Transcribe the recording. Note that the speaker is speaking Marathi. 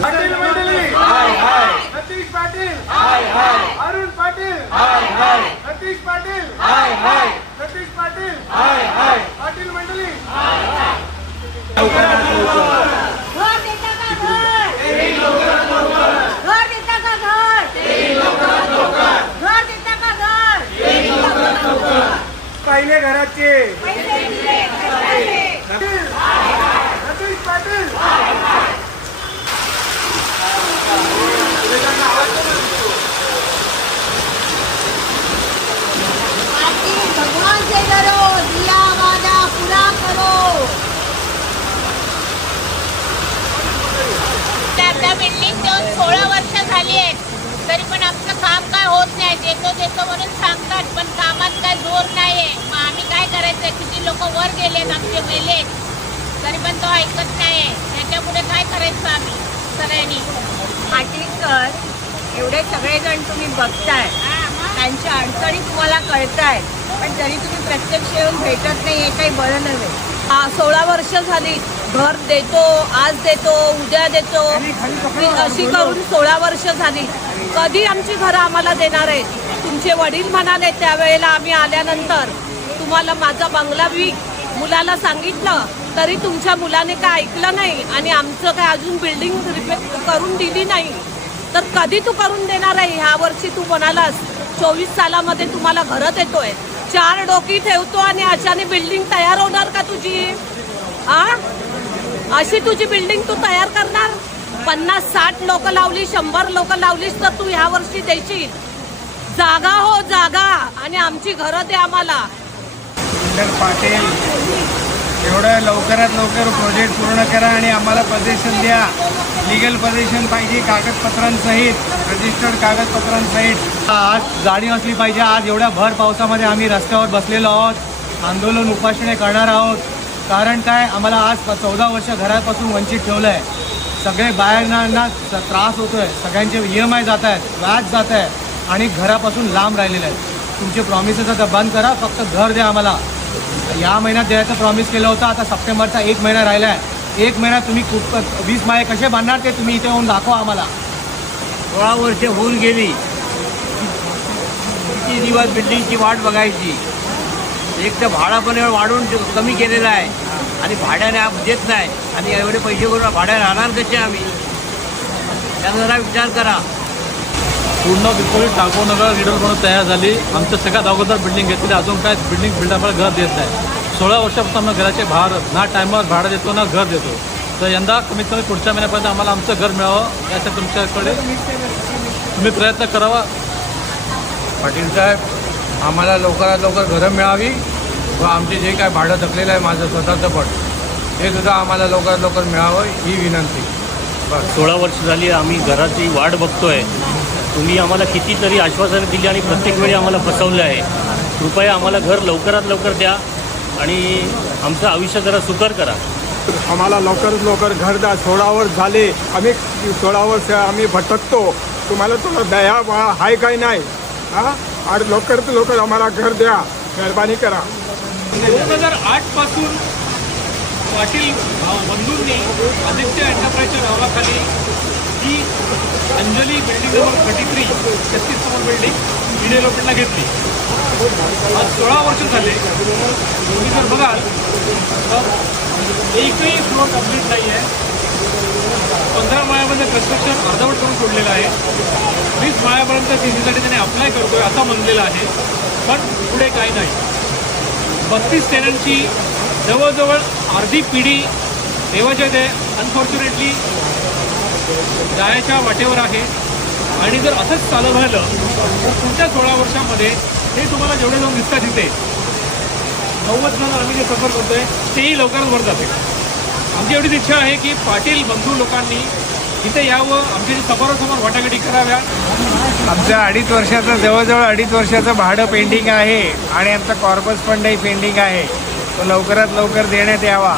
पाटील मंडळी हाय हाय, सतीश पाटील हाय हाय, अरुण पाटील हाय हाय, सतीश पाटील हाय हाय, सतीश पाटील हाय हाय, पाटील मंडळी हाय हाय। घर देता का घर? घर देता का घर? घर देता का घर? पहिले घराचे पैसे दिले कशाचे? सतीश पाटील पाटील भगवान से डरो, दिया वादा पूरा करो। आता बिल्डिंग देऊन 16 वर्ष झाली आहेत, तरी पण आमचं काम काय होत नाही। देतो देतो म्हणून सांगतात, पण कामात काय जोर नाहीये। मग आम्ही काय करायचं? किती लोक वर गेलेत, आमचे मेलेत, तरी पण तो ऐकत नाहीये। त्याच्यापुढे काय करायचं आम्ही सगळ्यांनी? पाटीलकर एवढे सगळेजण तुम्ही बघताय, त्यांच्या अडचणी तुम्हाला कळतायत, पण तरी तुम्ही प्रत्यक्ष येऊन भेटत नाही, हे काही बरं नव्हे। 16 वर्ष झाली, घर देतो, आज देतो, उद्या देतो, अशी करून 16 वर्ष झाली। कधी आमची घरं आम्हाला देणार आहेत? तुमचे वडील म्हणाले त्यावेळेला आम्ही आल्यानंतर तुम्हाला माझा बंगला विक, मुलाला सांगितलं तरी तुमच्या मुलाने काय ऐकलं नाही आणि आमचं काय अजून बिल्डिंग रिपेअर करून दिली नाही। तर कधी तू करून देणार आहे? ह्या वर्षी तू म्हणालास 24 सालामध्ये तुम्हाला घरं देतोय, 4 डोकी ठेवतो आणि अचानक बिल्डिंग तयार होणार का तुझी? अशी तुझी बिल्डिंग तू तयार करणार? 50-60 लोक लावली, 100 लोक लावलीस तर तू ह्या वर्षी देशील? जागा हो जागा, आणि आमची घरं दे आम्हाला। पाटील एवढं लवकरात लवकर प्रोजेक्ट पूर्ण करा आणि आम्हाला पोझिशन द्या। लिगल पोझिशन पाहिजे, कागदपत्रांसहित, रजिस्टर्ड कागदपत्रांसहित। आज जाणीव असली पाहिजे। आज एवढ्या भर पावसामध्ये आम्ही रस्त्यावर बसलेलो आहोत, आंदोलन उपासने करणार आहोत। कारण काय, आम्हाला आज 14 वर्ष घरापासून वंचित ठेवलं आहे। सगळे बाहेरना त्रास होतोय, सगळ्यांचे EMI जात आहेत, व्याज जात आहे आणि घरापासून लांब राहिलेले आहेत। तुमचे प्रॉमिसेस आता बंद करा, फक्त घर द्या आम्हाला। या महिन्यात द्यायचं प्रॉमिस केलं होतं, आता सप्टेंबरचा 1 महिना राहिला आहे। 1 महिन्यात तुम्ही 20 माळे कसे बांधणार ते तुम्ही इथे येऊन दाखवा आम्हाला। 16 वर्ष होऊन गेली, किती दिवस बिल्डिंगची वाट बघायची। एक तर भाडा पण वाढवून कमी केलेलं आहे आणि भाड्याने देत नाही, आणि एवढे पैसे करून भाड्याने राहणार कसे आम्ही? त्याचा जरा विचार करा। पूर्ण विक्टोरी टागोनगर लीडर म्हणून तयार झाली। आमच्या सगळ्यात अगोदर बिल्डिंग घेतली, अजून काय बिल्डिंग बिल्डरला घर देत नाही। 16 वर्षापासून आम्हाला घराचे ना टायमावर भाडं देतो ना घर देतो। तर यंदा कमीत कमी पुढच्या महिन्यापर्यंत आम्हाला आमचं घर मिळावं यासाठी तुमच्याकडे तुम्ही प्रयत्न करावा। पाटील साहेब, आम्हाला लवकरात लवकर घरं मिळावी व आमचे जे काय भाडं थकलेलं आहे माझं स्वतःचं पण, ते सुद्धा आम्हाला लवकरात लवकर मिळावं ही विनंती। बस 16 वर्ष झाली आम्ही घराची वाट बघतोय। तुम्ही आम्हाला कितीतरी आश्वासनं दिली आणि प्रत्येक वेळी आम्हाला फसवलं आहे। कृपया आम्हाला घर लवकरात लवकर द्या आणि आमचं आयुष्य जरा सुकर करा। आम्हाला लवकरात लवकर घर द्या। 16 वर्ष झाले, आम्ही 16 वर्ष आम्ही भटकतो, तुम्हाला दया हाय काय नाही? आणि लवकरात लवकर आम्हाला घर द्या, मेहरबानी करा। 2008 पासून पाटील बंधूंनी आदित्य एंटरप्राइजच्या नावाखाली ही Anjali building number 33 36 number building डेव्हलपमेंटला घेतली। आज 16 वर्ष झाले। तुम्ही जर बघाल तर एकही फ्लोअर कंप्लीट नाही आहे। 15 माळ्यामध्ये कन्स्ट्रक्शन अर्धवट करून सोडलेलं आहे। 20 माळ्यापर्यंत सीसीसाठी त्याने अप्लाय करतोय असं म्हणलेलं आहे, पण पुढे काही नाही। 32 टेनंटची जवळजवळ अर्धी पिढी देवाच्या ते अनफॉर्च्युनेटली जायच्या वाटेवर आहे। आणि जर असंच चालू राहिलं तर पुढच्या 16 वर्षामध्ये हे तुम्हाला जेवढे जाऊन दिसतात तिथे 90 जण आम्ही जे सफर करतोय तेही लवकरच वर जाते। आमची एवढीच इच्छा आहे की पाटील बंधू लोकांनी इथे यावं, आमची समोरासमोर वाटाघाटी कराव्या। आमचं 2.5 वर्षाचं जवळजवळ 2.5 वर्षाचं भाडं पेंडिंग आहे आणि आमचा कॉर्पस फंडही पेंडिंग आहे, तो लवकरात लवकर देण्यात यावा।